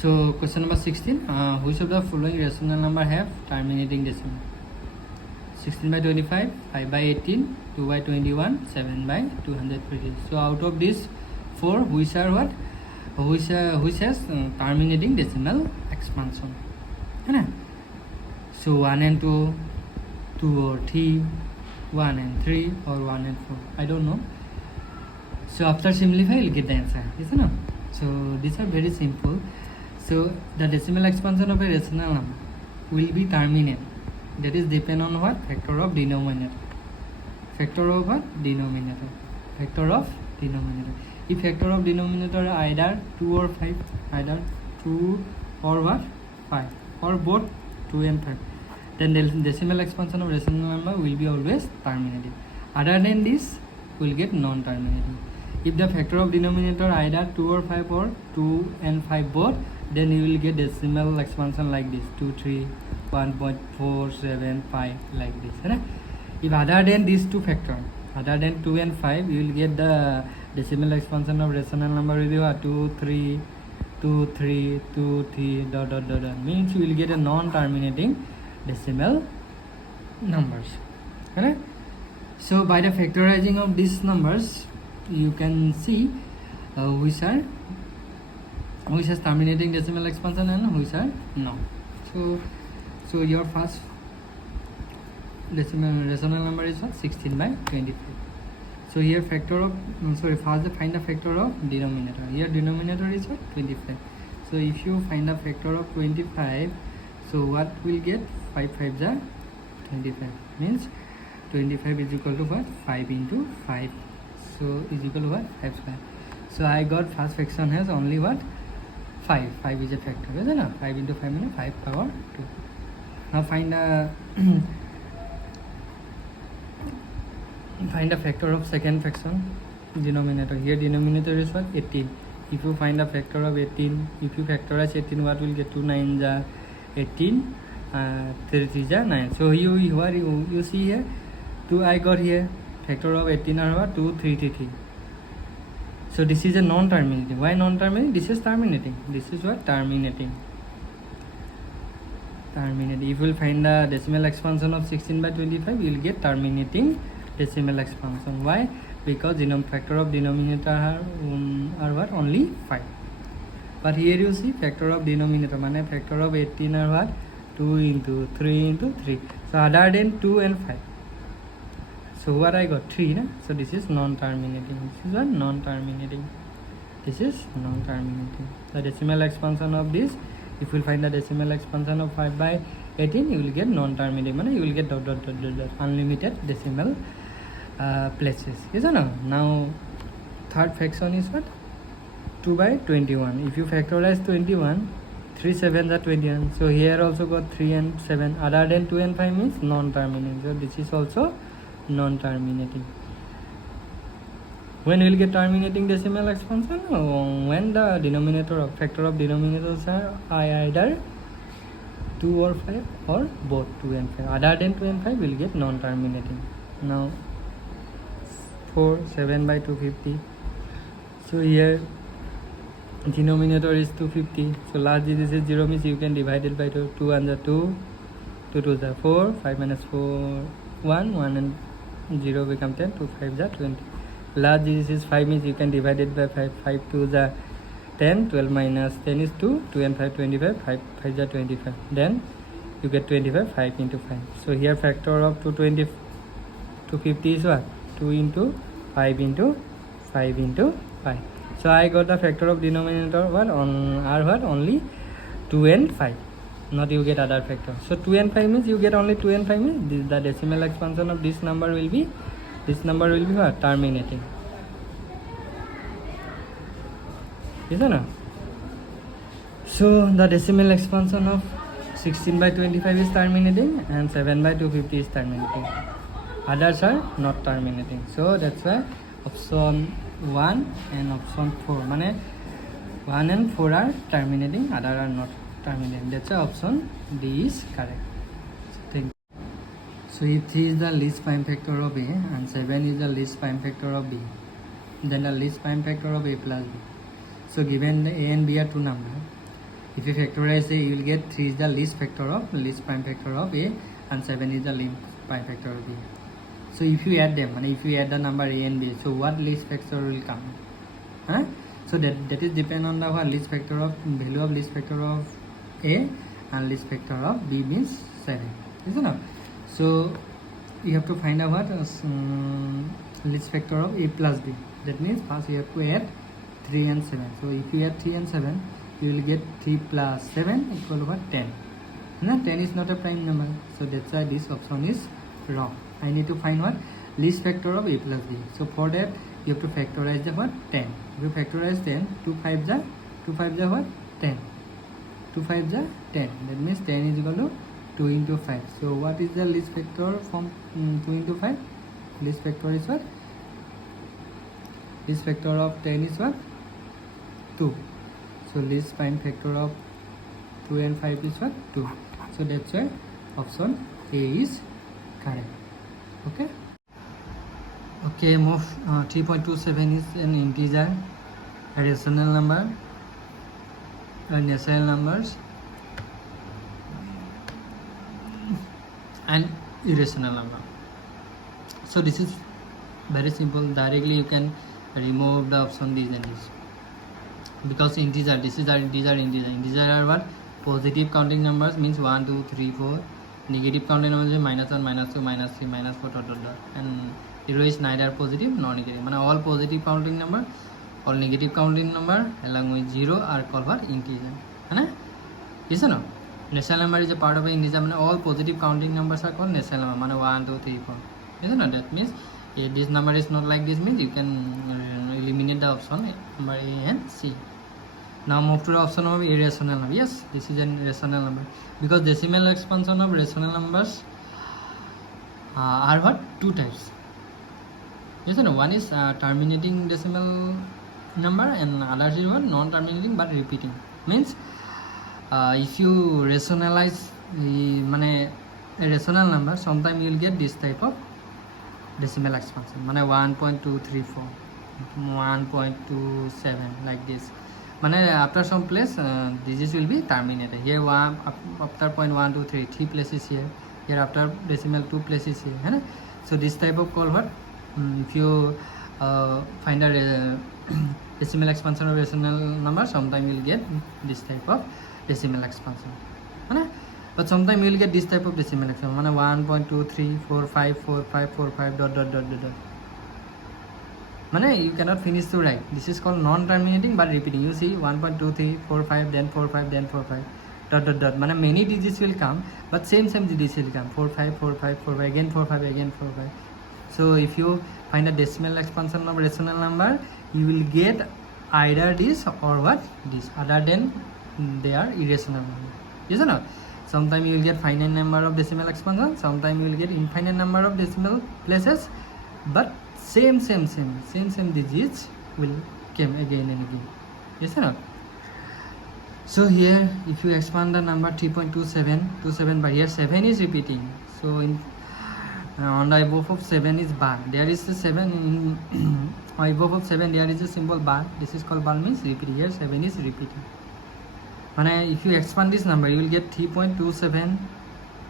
So question number 16, which of the following rational number have terminating decimal? 16 by 25, 5 by 18, 2 by 21, 7 by 250. So out of these 4, which are what? Which has terminating decimal expansion? So 1 and 2, 2 or 3, 1 and 3, or 1 and 4. I don't know. So after simplify, you'll get the answer. Isn't it? So these are very simple. So the decimal expansion of a rational number will be terminate. That is depend on what? Factor of denominator. Factor of what? Denominator. Factor of denominator. If factor of denominator are either 2 or 5, either 2 or what? 5, or both 2 and 5, then the decimal expansion of rational number will be always terminating. Other than this, will get non-terminating. If the factor of denominator either 2 or 5 or 2 and 5 both, then you will get decimal expansion like this: 2, 3, 1.475 like this. Right? If other than these two factors, other than 2 and 5, you will get the decimal expansion of rational number will be what? 2, 3, 2, 3, 2, 3, dot dot dot dot. Means you will get a non-terminating decimal numbers. Right? So by the factorizing of these numbers, you can see which has terminating decimal expansion and which are no. So your first rational number is what? 16 by 25. So here factor of first find the factor of denominator. Here denominator is what? 25. So if you find the factor of 25, so what will get? 5 5s are 25. Means 25 is equal to what? 5 into 5. So is equal to what? 5 square. So I got first fraction has only what? 5. 5 is a factor, isn't it? 5 into 5 means 5 power 2. Now find a factor of second fraction, denominator. Here denominator is what? 18. If you find a factor of 18, if you factorize 18, what will get? 2 9s are 18, 3 3s are 9. So you see here, 2 I got here. Factor of 18 are what? 2 3 3 3. So this is a non-terminating. Why non-terminating? This is terminating. This is what? Terminating. Terminating. If you will find the decimal expansion of 16 by 25, you will get terminating decimal expansion. Why? Because factor of denominator are what? Only 5. But here you see factor of denominator, mean factor of 18 are what? 2 into 3 into 3. So other than 2 and 5. So what I got? 3, na? So this is non-terminating. This is what? Non-terminating. This is non-terminating. The decimal expansion of this, if you will find the decimal expansion of 5 by 18, you will get non-terminating. You will get dot dot dot dot dot, unlimited decimal places. Isn't it? Now third fraction is what? 2 by 21. If you factorize 21, 3 7s are 21. So here also got 3 and 7. Other than 2 and 5 means non-terminating. So this is also non-terminating. When will get terminating decimal expansion? When the denominator of factor of denominators are either 2 or 5 or both 2 and 5. Other than 2 and 5 will get non-terminating. Now 4 7 by 250. So here denominator is 250. So last digit is 0 means you can divide it by 2. 2 and the 2, 2 to the 4, 5 minus 4 1 and 0 become 10, 2 5 are 20. Last digit is 5 means you can divide it by 5. 5 to the 10, 12 minus 10 is 2, 2 and 5 25, 5 5 are 25. Then you get 25, 5 into 5. So here factor of 250 is what? 2 into 5 into 5 into 5. So I got the factor of denominator what? Only 2 and 5. Not you get other factor. So 2 and 5 means you get only 2 and 5 means the decimal expansion of this number will be what? Terminating. Isn't it? So the decimal expansion of 16 by 25 is terminating and 7 by 250 is terminating. Others are not terminating. So that's why option 1 and option 4. Mean 1 and 4 are terminating, other are not terminating. That's why option D is correct. So if 3 is the least prime factor of A and 7 is the least prime factor of B, then the least prime factor of A plus B. So given A and B are two numbers, If you factorize A, you will get 3 is the least prime factor of A, and 7 is the least prime factor of B. So if you add them, and if you add the number A and B, so what least factor will come? Huh? So that is depend on the what least factor of value of least factor of A and least factor of B means 7, isn't it? So you have to find out what least factor of A plus B. That means first you have to add 3 and 7. So if you add 3 and 7, you will get 3 plus 7 equal to what? 10. No, 10 is not a prime number, so that's why this option is wrong. I need to find what? Least factor of A plus B. So for that, you have to factorize the what? 10. If you factorize 10, 2 5 what? 10. 2 5 10. That means 10 is equal to 2 into 5. So what is the least factor from 2 into 5? Least factor is what? Least factor of 10 is what? 2. So least prime factor of 2 and 5 is what? 2. So that's why option A is correct. Okay. Okay, move 3.27 is an integer, a rational number, and natural numbers, and irrational number. So this is very simple. Directly you can remove the option these and these, because integer, these are integer. Integer are what? Positive counting numbers, means 1 2 3 4. Negative counting numbers is -1 -2 -3 -4 dot dot dot, and 0 is neither positive nor negative. Means all positive counting number, all negative counting number along with 0 are called what? Integer. Yes or no? Natural number is a part of an integer. Means all positive counting numbers are called natural number. Means 1 2 3 4. Yes or no? That means if this number is not like this, means you can eliminate the option number A and C. Now move to the option of irrational number. Yes, this is an irrational number, because decimal expansion of rational numbers are what? Two types. Yes or no? One is terminating decimal number, and other is what? Non-terminating but repeating. Means if you rationalize a rational number, sometimes you will get this type of decimal expansion. 1.234, 1.27, like this. After some place, digits will be terminated. Here after 0.123, 3 places here. Here after decimal 2 places here. So this type of call what? If you find a decimal expansion of rational number, sometimes you will get this type of decimal expansion. But sometimes you will get this type of decimal expansion. 1.23454545 dot dot dot dot dot. You cannot finish to write. This is called non-terminating but repeating. You see 1.2345, then 45, then 45 dot dot dot. Many digits will come, but same digits will come. 45, 45, 45, again 45, again 45. So if you find a decimal expansion of rational number, you will get either this or what? This. Other than they are irrational number. Yes or not? Sometimes you will get finite number of decimal expansion. Sometimes you will get infinite number of decimal places, but same digits will come again and again. Yes or not? So here, if you expand the number 3.27, but here 7 is repeating. So on the above of 7 is bar. There is a 7 in above of 7. There is a symbol bar. This is called bar, means repeat. Here 7 is repeating. If you expand this number, you will get 3.27.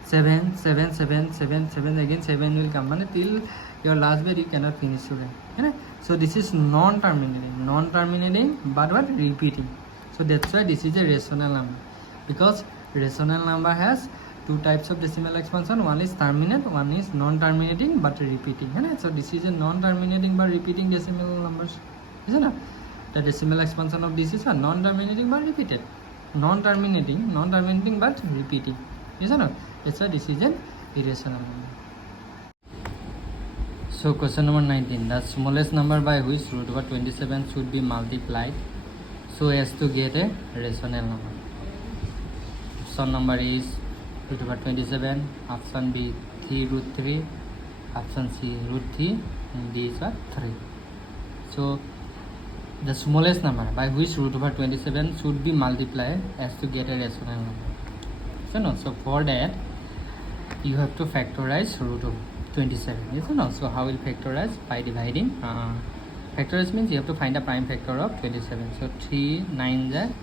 7 7 7 7 7, again 7 will come. Till your last bit you cannot finish to write. So this is non-terminating but what? Repeating. So that's why this is a rational number, because rational number has two types of decimal expansion. One is terminate, one is non-terminating but repeating. So this is a non-terminating but repeating decimal numbers, isn't it? The decimal expansion of this is a non-terminating but repeated. Non-terminating but repeating, isn't it? That's why this is an irrational number. So question number 19. The smallest number by which root over 27 should be multiplied so as to get a rational number. Option number is root over 27. Option B 3 root 3. Option C root 3. And D is 3. So the smallest number by which root over 27 should be multiplied as to get a rational number. So for that, you have to factorize root of 27. Yes or no? So how will factorize? By dividing. Factorize means you have to find a prime factor of 27. So 3 9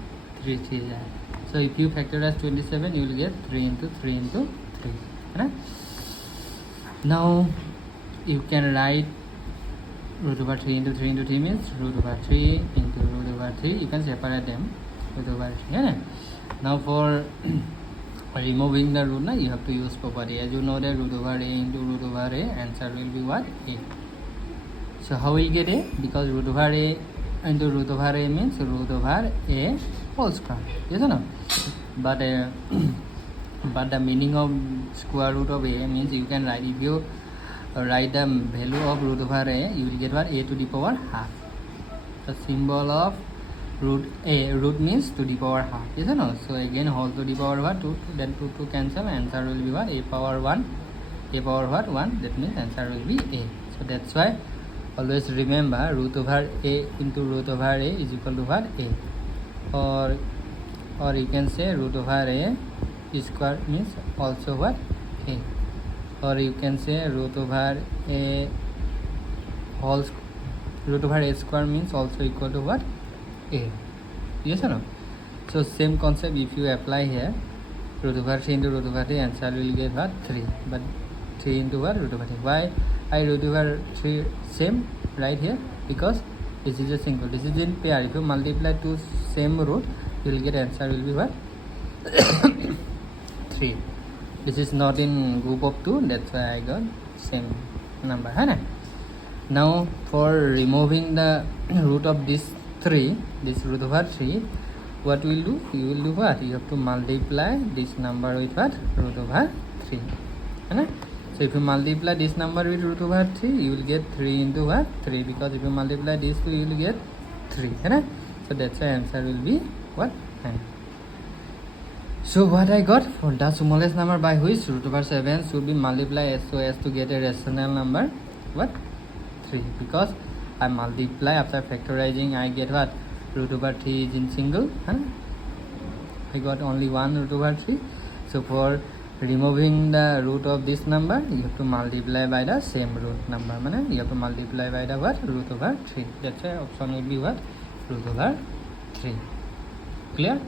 3 3 So if you factorize 27, you will get 3 into 3 into 3. Right? Now you can write root over 3 into 3 into 3 means root over 3 into root over 3. You can separate them, root over 3. Right? Now for removing the root, you have to use property. As you know that root over a into root over a, answer will be what? A. So how will get a? Because root over a into root over a means root over a whole square. Yes or no? But but the meaning of square root of a means you can write, if you write the value of root over a, you will get what? A to the power half. The symbol of root means to the power half. Yes or no? So again whole to the power what? 2, then 2 cancel, answer will be what? A power 1. A power what? 1. That means answer will be A. So that's why always remember root over a into root over a is equal to what? A. Or you can say root over a square means also what? A. Or you can say root over a whole root over a square means also equal to what? A. Yes or no? So same concept if you apply here, root over 3 into root over 3, answer will get what? 3. But 3 into what? Root over 3. Why I root over 3 same right here? Because this is a single, this is in pair. If you multiply two same root, you will get answer will be what? 3. This is not in group of 2, that's why I got same number. Right? Now for removing the root of this 3, this root over 3, what will do? You will do what? You have to multiply this number with what? Root over 3. Right? So if you multiply this number with root over 3, you will get 3 into what? 3, because if you multiply this 2, you will get 3. Right? So that's why answer will be what? 9. So what I got? For the smallest number by which root over 7 should be multiplied so as to get a rational number, what? 3. Because I multiply after factorizing, I get what? Root over 3 is in single. I got only one root over 3. So for removing the root of this number, you have to multiply by the same root number. You have to multiply by the what? Root over 3. That's why option will be what? Root over 3. Clear?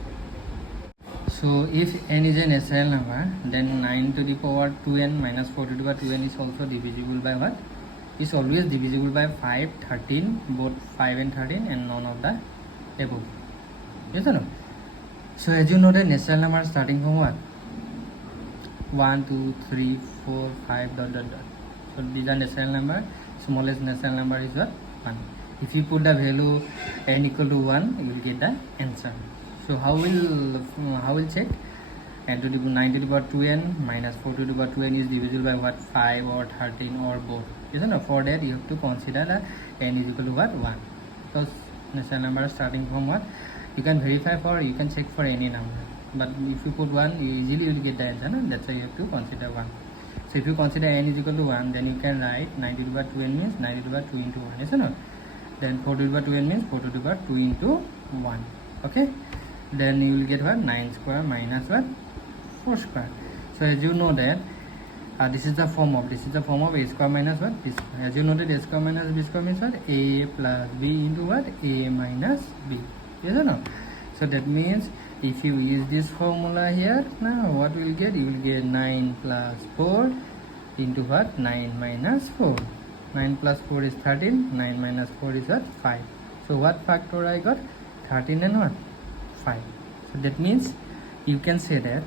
So if n is a natural number, then 9 to the power 2n minus 4 to the power 2n is also divisible by what? Is always divisible by 5, 13, both 5 and 13, and none of the above. Yes or no? So as you know, the natural number starting from what? 1, 2, 3, 4, 5, dot, dot, dot. So these are natural number. Smallest natural number is what? 1. If you put the value n equal to 1, you will get the answer. So how will check? N to the 9 to the power 2n minus 4 to the power 2n is divisible by what? 5 or 13 or both. Isn't it? For that you have to consider that n is equal to what? 1. Because natural number starting from what? You can verify for, you can check for any number. But if you put 1, you easily will get the answer. No? That's why you have to consider 1. So if you consider n is equal to 1, then you can write 9 to the power 2n means 9 to the power 2 into 1. Isn't it? Then 4 to the power 2n means 4 to the power 2 into 1. Okay? Then you will get what? 9 square minus what? 4 square. So as you know that this is the form of a square minus what? B square. As you know that a square minus b square means what? A plus b into what? A minus b. Yes or no? So that means if you use this formula here, now what will get? You will get 9 plus 4 into what? 9 minus 4. 9 plus 4 is 13. 9 minus 4 is what? 5. So what factor I got? 13 and what? 5. So that means you can say that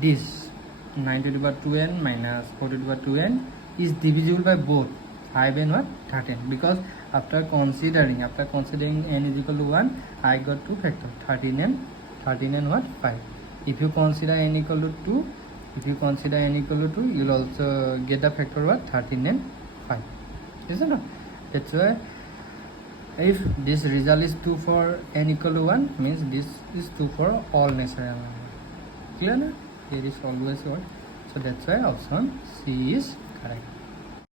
this 9 to the power 2n minus 4 to the power 2n is divisible by both 5 and what? 13. Because after considering n is equal to 1, I got two factors, 13 and what? 5. If you consider n equal to 2, you will also get the factor what? 13 and 5. Isn't it? That's why if this result is 2 for n equal to 1, means this is 2 for all natural numbers. Clear? Here is always what? So that's why option C is correct.